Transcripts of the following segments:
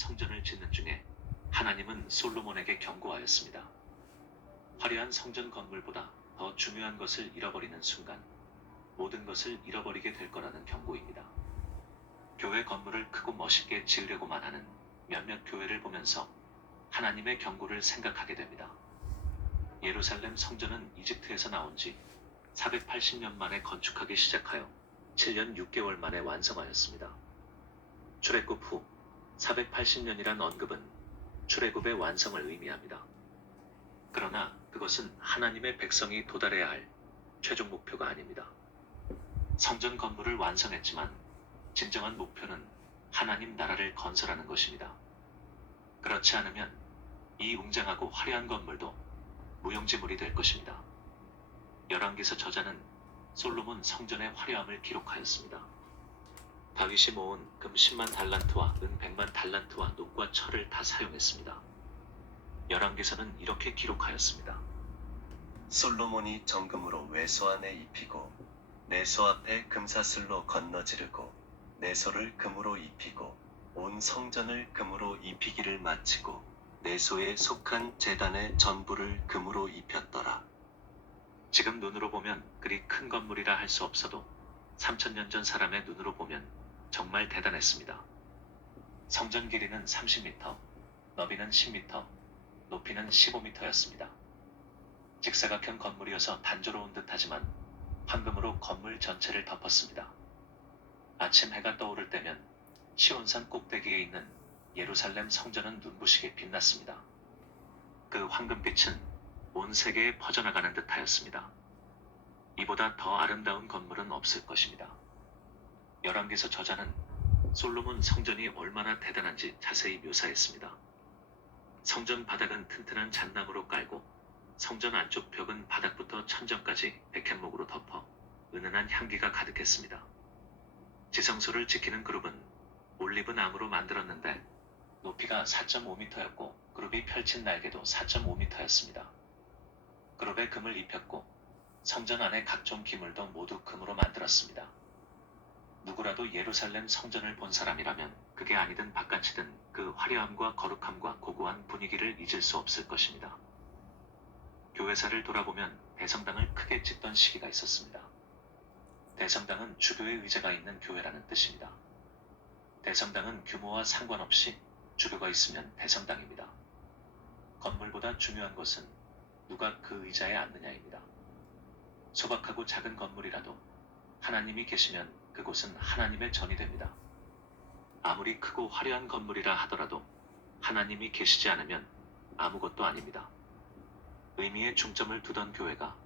성전을 짓는 중에 하나님은 솔로몬에게 경고하였습니다. 화려한 성전 건물보다 더 중요한 것을 잃어버리는 순간 모든 것을 잃어버리게 될 거라는 경고입니다. 교회 건물을 크고 멋있게 지으려고만 하는 몇몇 교회를 보면서 하나님의 경고를 생각하게 됩니다. 예루살렘 성전은 이집트에서 나온 지 480년 만에 건축하기 시작하여 7년 6개월 만에 완성하였습니다. 출애굽 후 480년이란 언급은 출애굽의 완성을 의미합니다. 그러나 그것은 하나님의 백성이 도달해야 할 최종 목표가 아닙니다. 성전 건물을 완성했지만 진정한 목표는 하나님 나라를 건설하는 것입니다. 그렇지 않으면 이 웅장하고 화려한 건물도 무용지물이 될 것입니다. 열왕기서 저자는 솔로몬 성전의 화려함을 기록하였습니다. 다윗이 모은 금 10만 달란트와 은 100만 달란트와 녹과 철을 다 사용했습니다. 열왕기서는 이렇게 기록하였습니다. 솔로몬이 정금으로 외소 안에 입히고 내소 앞에 금사슬로 건너지르고 내소를 금으로 입히고 온 성전을 금으로 입히기를 마치고 내소에 속한 제단의 전부를 금으로 입혔더라. 지금 눈으로 보면 그리 큰 건물이라 할 수 없어도 3000년 전 사람의 눈으로 보면 정말 대단했습니다. 성전 길이는 30m, 너비는 10m, 높이는 15m였습니다. 직사각형 건물이어서 단조로운 듯하지만 황금으로 건물 전체를 덮었습니다. 아침 해가 떠오를 때면 시온산 꼭대기에 있는 예루살렘 성전은 눈부시게 빛났습니다. 그 황금빛은 온 세계에 퍼져나가는 듯하였습니다. 이보다 더 아름다운 건물은 없을 것입니다. 열왕기서 저자는 솔로몬 성전이 얼마나 대단한지 자세히 묘사했습니다. 성전 바닥은 튼튼한 잣나무로 깔고 성전 안쪽 벽은 바닥부터 천정까지 백향목으로 덮어 은은한 향기가 가득했습니다. 지성소를 지키는 그룹은 올리브 나무로 만들었는데 높이가 4.5m였고 그룹이 펼친 날개도 4.5m였습니다. 그룹에 금을 입혔고 성전 안의 각종 기물도 모두 금으로 만들었습니다. 누구라도 예루살렘 성전을 본 사람이라면 그게 아니든 바깥이든 그 화려함과 거룩함과 고고한 분위기를 잊을 수 없을 것입니다. 교회사를 돌아보면 대성당을 크게 짓던 시기가 있었습니다. 대성당은 주교의 의자가 있는 교회라는 뜻입니다. 대성당은 규모와 상관없이 주교가 있으면 대성당입니다. 건물보다 중요한 것은 누가 그 의자에 앉느냐입니다. 소박하고 작은 건물이라도 하나님이 계시면 그곳은 하나님의 전이 됩니다. 아무리 크고 화려한 건물이라 하더라도 하나님이 계시지 않으면 아무것도 아닙니다. 의미에 중점을 두던 교회가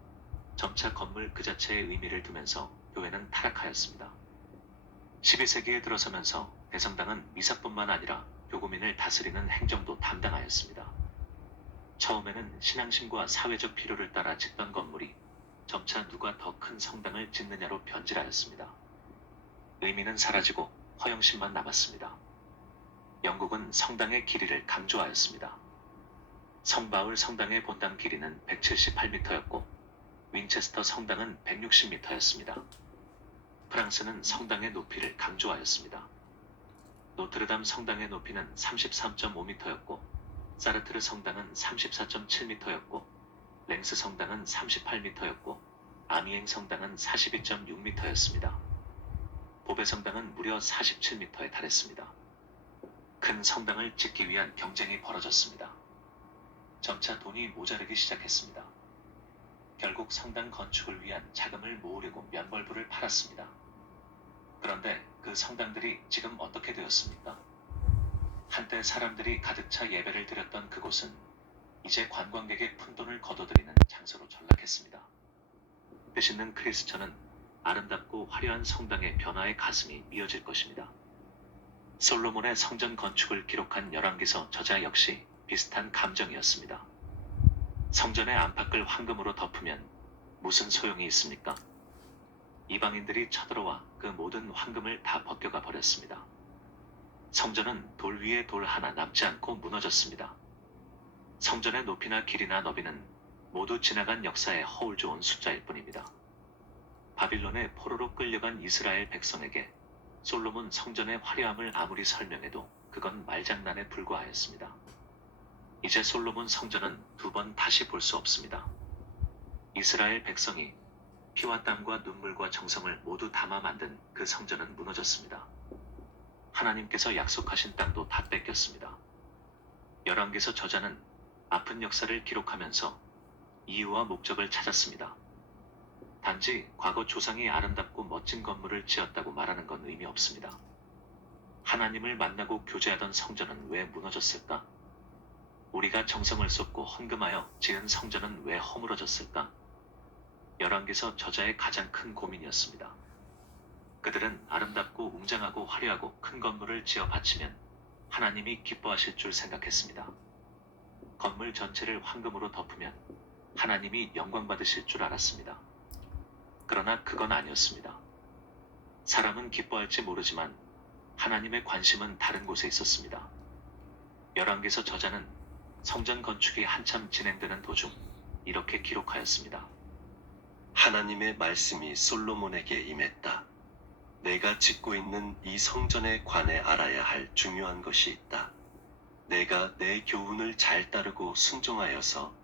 점차 건물 그 자체에 의미를 두면서 교회는 타락하였습니다. 12세기에 들어서면서 대성당은 미사뿐만 아니라 교구민을 다스리는 행정도 담당하였습니다. 처음에는 신앙심과 사회적 필요를 따라 짓던 건물이 점차 누가 더 큰 성당을 짓느냐로 변질하였습니다. 의미는 사라지고 허영심만 남았습니다. 영국은 성당의 길이를 강조하였습니다. 성바울 성당의 본당 길이는 178m였고 윈체스터 성당은 160m였습니다. 프랑스는 성당의 높이를 강조하였습니다. 노트르담 성당의 높이는 33.5m였고 사르트르 성당은 34.7m였고 랭스 성당은 38m였고 아미엥 성당은 42.6m였습니다. 보베 성당은 무려 47m에 달했습니다. 큰 성당을 짓기 위한 경쟁이 벌어졌습니다. 점차 돈이 모자르기 시작했습니다. 결국 성당 건축을 위한 자금을 모으려고 면벌부를 팔았습니다. 그런데 그 성당들이 지금 어떻게 되었습니까? 한때 사람들이 가득 차 예배를 드렸던 그곳은 이제 관광객의 푼돈을 거둬들이는 장소로 전락했습니다. 뜻 있는 크리스천은 아름답고 화려한 성당의 변화의 가슴이 미어질 것입니다. 솔로몬의 성전 건축을 기록한 열왕기서 저자 역시 비슷한 감정이었습니다. 성전의 안팎을 황금으로 덮으면 무슨 소용이 있습니까? 이방인들이 쳐들어와 그 모든 황금을 다 벗겨가 버렸습니다. 성전은 돌 위에 돌 하나 남지 않고 무너졌습니다. 성전의 높이나 길이나 너비는 모두 지나간 역사의 허울 좋은 숫자일 뿐입니다. 바빌론의 포로로 끌려간 이스라엘 백성에게 솔로몬 성전의 화려함을 아무리 설명해도 그건 말장난에 불과하였습니다. 이제 솔로몬 성전은 두 번 다시 볼 수 없습니다. 이스라엘 백성이 피와 땀과 눈물과 정성을 모두 담아 만든 그 성전은 무너졌습니다. 하나님께서 약속하신 땅도 다 뺏겼습니다. 열왕기서 저자는 아픈 역사를 기록하면서 이유와 목적을 찾았습니다. 단지 과거 조상이 아름답고 멋진 건물을 지었다고 말하는 건 의미 없습니다. 하나님을 만나고 교제하던 성전은 왜 무너졌을까? 우리가 정성을 쏟고 헌금하여 지은 성전은 왜 허물어졌을까? 열왕기서 저자의 가장 큰 고민이었습니다. 그들은 아름답고 웅장하고 화려하고 큰 건물을 지어 바치면 하나님이 기뻐하실 줄 생각했습니다. 건물 전체를 황금으로 덮으면 하나님이 영광 받으실 줄 알았습니다. 그러나 그건 아니었습니다. 사람은 기뻐할지 모르지만 하나님의 관심은 다른 곳에 있었습니다. 열왕기서 저자는 성전 건축이 한참 진행되는 도중 이렇게 기록하였습니다. 하나님의 말씀이 솔로몬에게 임했다. 내가 짓고 있는 이 성전에 관해 알아야 할 중요한 것이 있다. 내가 내 교훈을 잘 따르고 순종하여서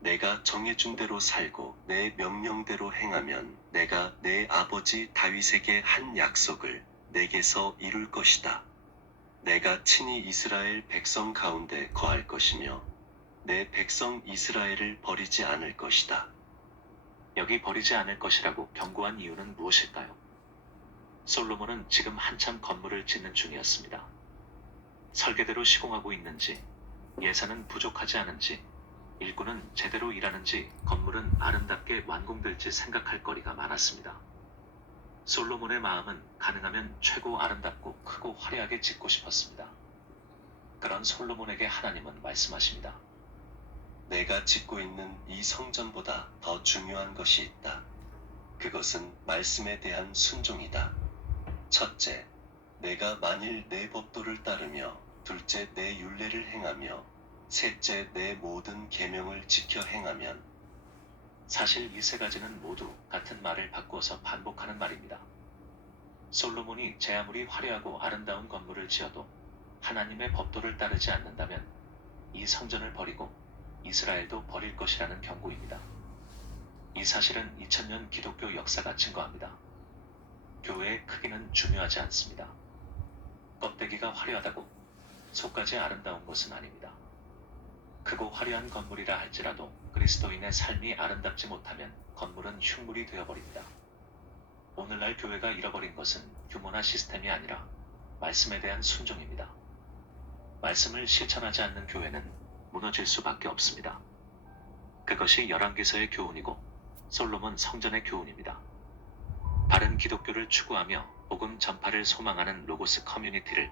내가 정해준 대로 살고 내 명령대로 행하면 내가 내 아버지 다윗에게 한 약속을 내게서 이룰 것이다. 내가 친히 이스라엘 백성 가운데 거할 것이며 내 백성 이스라엘을 버리지 않을 것이다. 여기 버리지 않을 것이라고 경고한 이유는 무엇일까요? 솔로몬은 지금 한참 건물을 짓는 중이었습니다. 설계대로 시공하고 있는지, 예산은 부족하지 않은지, 일꾼은 제대로 일하는지, 건물은 아름답게 완공될지 생각할 거리가 많았습니다. 솔로몬의 마음은 가능하면 최고 아름답고 크고 화려하게 짓고 싶었습니다. 그런 솔로몬에게 하나님은 말씀하십니다. 내가 짓고 있는 이 성전보다 더 중요한 것이 있다. 그것은 말씀에 대한 순종이다. 첫째, 내가 만일 내 법도를 따르며 둘째, 내 율례를 행하며 셋째, 내 모든 계명을 지켜 행하면 사실 이 세 가지는 모두 같은 말을 바꾸어서 반복하는 말입니다. 솔로몬이 제 아무리 화려하고 아름다운 건물을 지어도 하나님의 법도를 따르지 않는다면 이 성전을 버리고 이스라엘도 버릴 것이라는 경고입니다. 이 사실은 2000년 기독교 역사가 증거합니다. 교회의 크기는 중요하지 않습니다. 껍데기가 화려하다고 속까지 아름다운 것은 아닙니다. 크고 화려한 건물이라 할지라도 그리스도인의 삶이 아름답지 못하면 건물은 흉물이 되어버립니다. 오늘날 교회가 잃어버린 것은 규모나 시스템이 아니라 말씀에 대한 순종입니다. 말씀을 실천하지 않는 교회는 무너질 수밖에 없습니다. 그것이 열왕기서의 교훈이고 솔로몬 성전의 교훈입니다. 바른 기독교를 추구하며 복음 전파를 소망하는 로고스 커뮤니티를